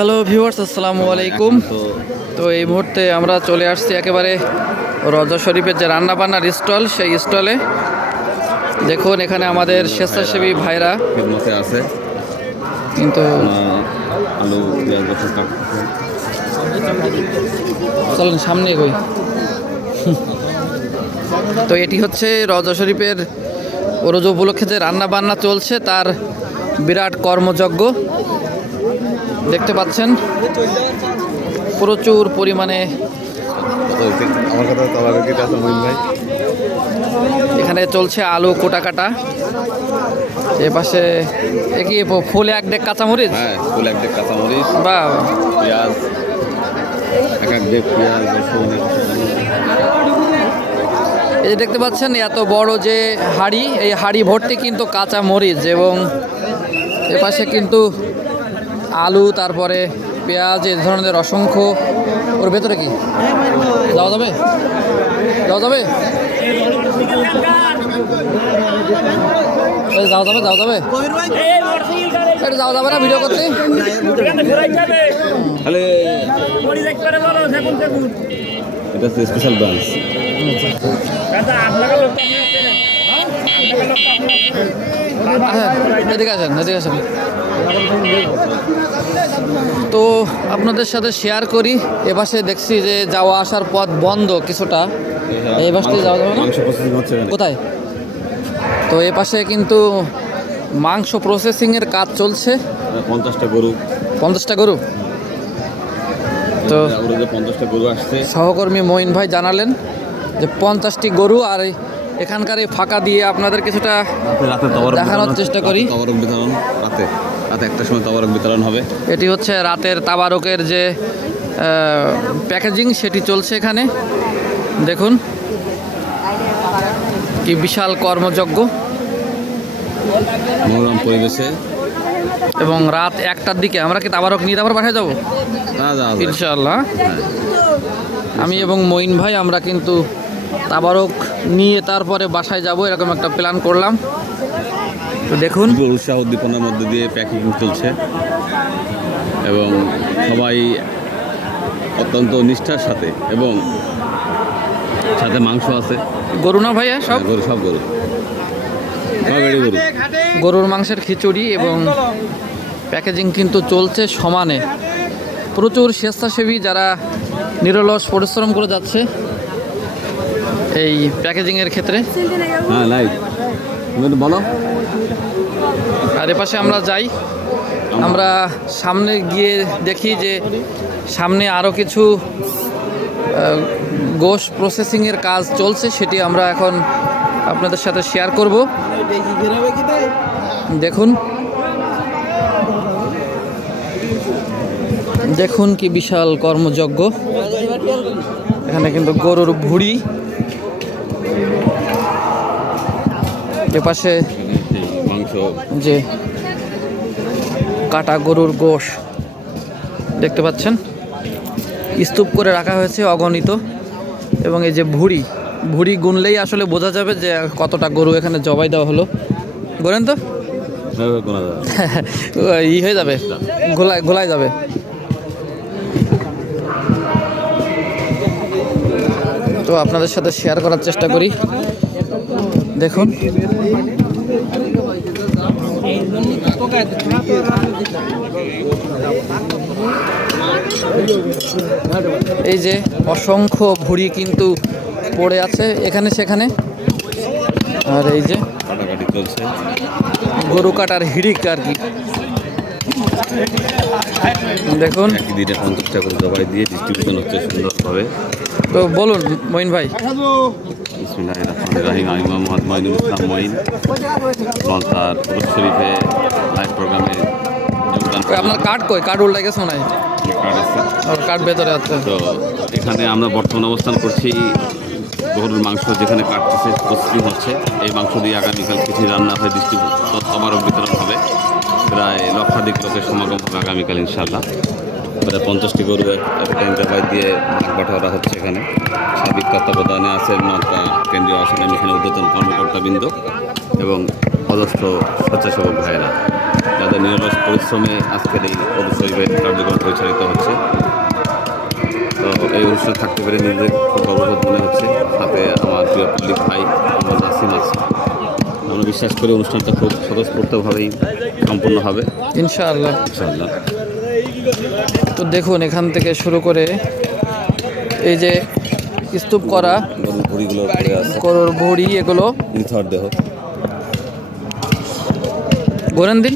Hello viewers আসসালামু আলাইকুম। তো এই মুহূর্তে আমরা চলে আসছি একেবারে রজা শরীফের যে রান্নাবান্নার স্টল সেই স্টলে। দেখুন এখানে আমাদের স্বেচ্ছাসেবী ভাইরা। আছে। কিন্তু আলু কাটতেছে চলেন সামনে এগোই। তো এটি হচ্ছে রজা শরীফের রোজ উপলক্ষে যে রান্নাবান্না চলছে তার বিরাট কর্মযজ্ঞ। দেখতে পাচ্ছেন প্রচুর পরিমাণে এখানে চলছে আলু কোটা কাটা। এ পাশে কি ফুল এক ডেক কাঁচামরিচ? হ্যাঁ ফুল এক ডেক কাঁচামরিচ বা পেঁয়াজ এক এক ডেক পেঁয়াজ এই যে দেখতে পাচ্ছেন এত বড় যে হাড়ি এই হাড়ি ভর্তি কিন্তু কাঁচা মরিচ এবং এ পাশে কিন্তু আলু তারপরে পেঁয়াজ এই ধরনের অসংখ্য। ওর ভেতরে কি? যাওয়া যাবে? যাওয়া যাবে? যাওয়া যাবে যাওয়া যাবে? এটা যাওয়া যাবে না ভিডিও করতে? এটা স্পেশাল ব্রাঞ্চ হ্যাঁ এদিকে আসেন এদিকে আসেন। তো আপনাদের সাথে শেয়ার করি এপাশে দেখছি যে যাওয়া আসার পথ বন্ধ কিছুটা। এই বাসটি যাওয়া যাবে না। কোথায়? তো এ পাশে কিন্তু মাংস প্রসেসিংয়ের কাজ চলছে। পঞ্চাশটা গরু। পঞ্চাশটা গরু? তো পঞ্চাশটা গরু আসছে। সহকর্মী মঈন ভাই জানালেন। যে পঞ্চাশটি গরু আর এখানকার এই ফাঁকা দিয়ে আপনাদের কিছুটা রাতে দেখানোর চেষ্টা করি। তবরক বিতরণ। রাতে রাতে একটা সময় তবরক বিতরণ হবে। এটি হচ্ছে রাতের তাবারকের যে প্যাকেজিং সেটি চলছে এখানে। দেখুন কি বিশাল কর্মযজ্ঞ। মনোরম পরিবেশে। এবং রাত একটার দিকে আমরা কি তাবারক নিয়ে তারপর পাঠিয়ে যাব। ইনশাআল্লাহ। হ্যাঁ। আমি এবং মঈন ভাই আমরা কিন্তু তাবারক নিয়ে তারপরে বাসায় যাব এরকম একটা প্ল্যান করলাম। তো দেখুন। উৎসাহ উদ্দীপনার মধ্যে দিয়ে প্যাকিং চলছে। এবং সবাই অত্যন্ত নিষ্ঠার সাথে এবং সাথে মাংস আছে। গরু না ভাইয়া সব? হ্যাঁ, গরু সব গরু। গরু। গরুর মাংসের খিচুড়ি এবং প্যাকেজিং কিন্তু চলছে সমানে। প্রচুর স্বেচ্ছাসেবী যারা নিরলস পরিশ্রম করে যাচ্ছে। এই প্যাকেজিংয়ের ক্ষেত্রে? হ্যাঁ লাইট তুমি বলো। আর এপাশে আমরা যাই। আমরা সামনে গিয়ে দেখি যে সামনে আরও কিছু গোশ প্রসেসিংয়ের কাজ চলছে সেটি আমরা এখন আপনাদের সাথে শেয়ার করব। দেখুন। দেখুন কি বিশাল কর্মযজ্ঞ। এখানে কিন্তু গরুর ভুড়ি। এপাশে মাংস। যে কাটা গরুর গোশ। দেখতে পাচ্ছেন? স্তূপ করে রাখা হয়েছে অগণিত। এবং এই যে ভুড়ি ভুড়ি গুনলেই আসলে বোঝা যাবে যে কতটা গরু এখানে জবাই দেওয়া হলো। গোলেন তো। ই হয়ে যাবে? গোলায় গোলায় যাবে। তো আপনাদের সাথে শেয়ার করার চেষ্টা করি। দেখুন। এই যে অসংখ্য ভুড়ি কিন্তু পড়ে আছে এখানে সেখানে। আর এই যে গরু কাটার হিড়িক আর কি। দেখুন। দিনে পঞ্চাশটা করে জবাই দিয়ে ডিস্ট্রিবিউশন হচ্ছে সুন্দরভাবে। তো বলুন মঈন ভাই। বিসমিল্লাহ রহমান রাহিম আমি মোহাম্মদ মঈনুল ইসলাম মঈন রোড শরীফে লাইভ প্রোগ্রামে যোগদান আপনার কার্ড কই? কার্ড উল্টে গেছে হয়। কার্ড আছে। আর কার্ড ভেতরে আছে। তো এখানে আমরা বর্তমান অবস্থান করছি গরুর মাংস যেখানে কাটতেছে প্রস্তুতি হচ্ছে। এই মাংস দিয়ে আগামীকাল কিছু রান্না হয়ে ডিস্ট্রিবিউট তবারক বিতরণ হবে। প্রায় লক্ষাধিক লোকের সমাগম হবে আগামীকাল ইনশাল্লাহ প্রায় পঞ্চাশটি গরু একটা জবাই দিয়ে পাঠানো হচ্ছে এখানে। সার্বিক তত্ত্বাবধানে আছেন কেন্দ্রীয় আসনে মিশনের উদ্যতন কর্মকর্তাবৃন্দ এবং পদস্থ স্বেচ্ছাসেবক যাদের তাদের নিরলস পরিশ্রমে আজকের এই পদশরীফের কার্যক্রম পরিচালিত হচ্ছে। তো এই অনুষ্ঠানে থাকতে পেরে নিজেদের খুব গর্ববোধ মনে হচ্ছে। সাথে আমার প্রিয় পল্লিক ভাই মোহাম্মদ নাসিম আছে আমরা বিশ্বাস করি অনুষ্ঠানটা খুব স্বতঃস্ফূর্তভাবেই সম্পূর্ণ হবে। ইনশাআল্লাহ। ইনশাআল্লাহ। তো দেখুন এখান থেকে শুরু করে এই যে স্তূপ করা গরুর ভুড়ি এগুলো। দেহ। গোরেন দিন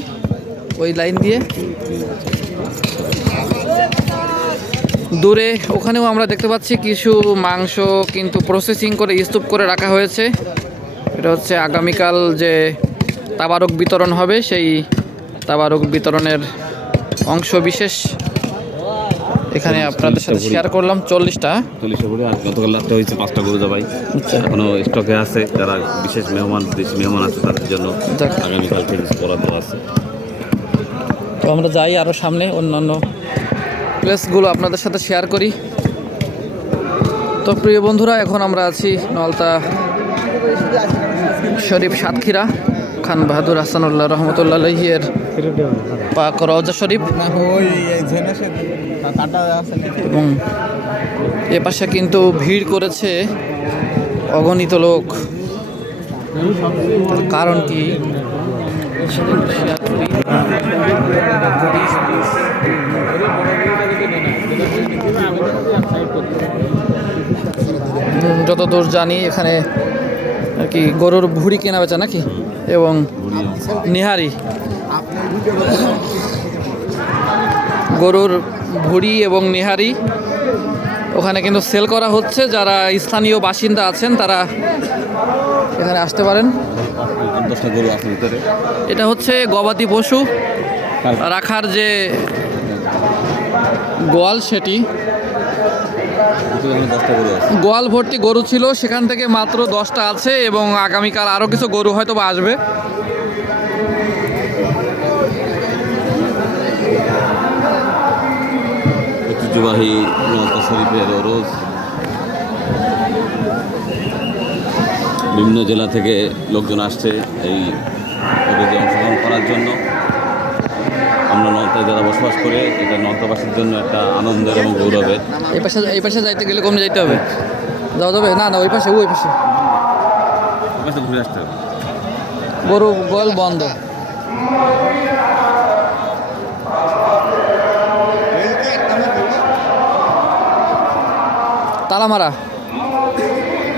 ওই লাইন দিয়ে। দূরে ওখানেও আমরা দেখতে পাচ্ছি কিছু মাংস কিন্তু প্রসেসিং করে স্তূপ করে রাখা হয়েছে। এটা হচ্ছে আগামীকাল যে তাবারক বিতরণ হবে সেই তাবারক বিতরণের অংশ বিশেষ এখানে আপনাদের সাথে শেয়ার করলাম চল্লিশটা। চল্লিশে ভুড়ি আর গতকাল রাত্রে হয়েছে পাঁচটা গরু জবাই। আচ্ছা। এখনও স্টকে আছে যারা বিশেষ মেহমান বিদেশি মেহমান আছে তাদের জন্য। আগামীকাল থেকে বরাদ্দ আছে। তো আমরা যাই আরও সামনে অন্যান্য প্লেসগুলো আপনাদের সাথে শেয়ার করি। তো প্রিয় বন্ধুরা এখন আমরা আছি নলতা শরীফ সাতক্ষীরা। খান বাহাদুর হাসানুল্লাহ রহমতুল্লাহ পাক রওজা শরীফ। এবং এ পাশে কিন্তু ভিড় করেছে অগণিত লোক। কারণ কি? যতদূর জানি এখানে আর কি গরুর ভুড়ি কেনা বেচা নাকি? এবং নিহারি। গরুর ভুড়ি এবং নিহারি। ওখানে কিন্তু সেল করা হচ্ছে। যারা স্থানীয় বাসিন্দা আছেন তারা এখানে আসতে পারেন। এটা হচ্ছে গবাদি পশু। রাখার যে গোয়াল সেটি ভিতরে দশটা গরু আছে গোয়াল ভর্তি গরু ছিল সেখান থেকে মাত্র দশটা আছে এবং আগামীকাল আরও কিছু গরু হয়তো আসবে। ঐতিহ্যবাহী শরীফের রোজ। বিভিন্ন জেলা থেকে লোকজন আসছে এই অংশগ্রহণ করার জন্য। আমরা নলতায় যারা বসবাস করে এটা নলতাবাসীর জন্য একটা আনন্দের এবং গৌরবের। এই পাশে এই পাশে যাইতে গেলে কমে যাইতে হবে। যাওয়া যাবে? না না ওই পাশে ওই পাশে। পাশে ঘুরে আসতে হবে। গরু গোয়াল বন্ধ। তালা মারা।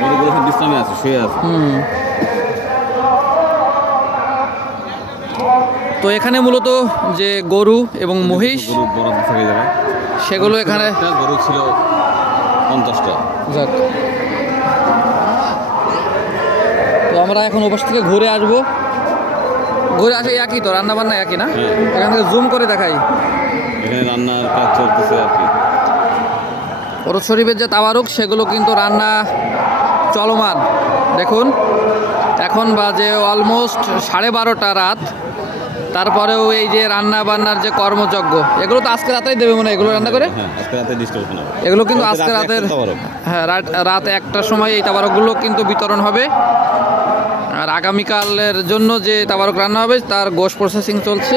গরুগুলো বিশ্রামে আছে শুয়ে আছে। হুম। তো এখানে মূলত যে গরু এবং মহিষ সেগুলো এখানে গরু ছিল পঞ্চাশটা। যাক। তো আমরা এখন ওপাশ থেকে ঘুরে আসব। ঘুরে আসে একই তো রান্না বান্না একই না? হ্যাঁ। এখান থেকে জুম করে দেখাই। এখানে রান্নার কাজ চলতেছে আর কি। ওরদ শরীফের যে তাবারুক সেগুলো কিন্তু রান্না চলমান। দেখুন এখন বাজে অলমোস্ট সাড়ে বারোটা রাত। তারপরেও এই যে রান্না বান্নার যে কর্মযজ্ঞ এগুলো তো আজকে রাতেই দেবে মনে এগুলো রান্না করে? হ্যাঁ এগুলো কিন্তু আজকে রাতের হ্যাঁ রাত একটার সময় এই তাবারকগুলো কিন্তু বিতরণ হবে। আর আগামীকালের জন্য যে তাবারক রান্না হবে তার গোশ প্রসেসিং চলছে।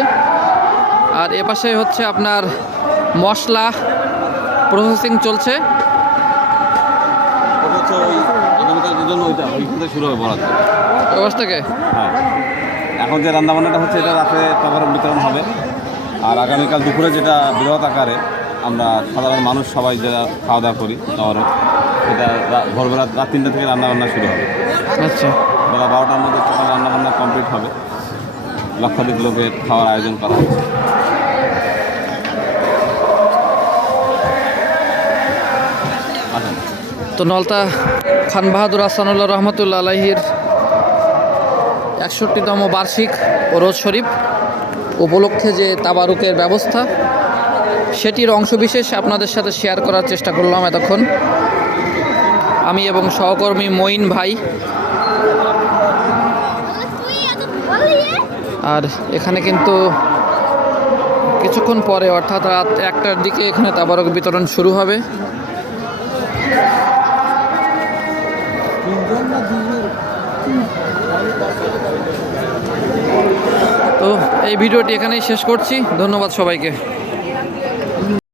আর এ পাশে হচ্ছে আপনার মশলা প্রসেসিং চলছে। শুরু হবে থেকে? হ্যাঁ। এখন যে রান্নাবান্নাটা হচ্ছে এটা রাতে তাবার বিতরণ হবে। আর আগামীকাল দুপুরে যেটা বৃহৎ আকারে আমরা সাধারণ মানুষ সবাই যারা খাওয়া দাওয়া করি তাবারও সেটা ভোরবেলা রাত তিনটা থেকে রান্নাবান্না শুরু হবে। আচ্ছা। বেলা বারোটার মধ্যে টোটাল রান্নাবান্না কমপ্লিট হবে। লক্ষাধিক লোকের খাওয়ার আয়োজন করা হচ্ছে। তো নলতা খান বাহাদুর আসানুল্লাহ রহমতুল্লা আলহির একষট্টিতম বার্ষিক রোজ শরীফ উপলক্ষে যে তাবারুকের ব্যবস্থা, সেটির অংশবিশেষ আপনাদের সাথে শেয়ার করার চেষ্টা করলাম এতক্ষণ। আমি এবং সহকর্মী মঈন ভাই। আর এখানে কিন্তু কিছুক্ষণ পরে, অর্থাৎ রাত একটার দিকে এখানে তাবারক বিতরণ শুরু হবে। তো এই ভিডিওটি এখানেই শেষ করছি। ধন্যবাদ সবাইকে।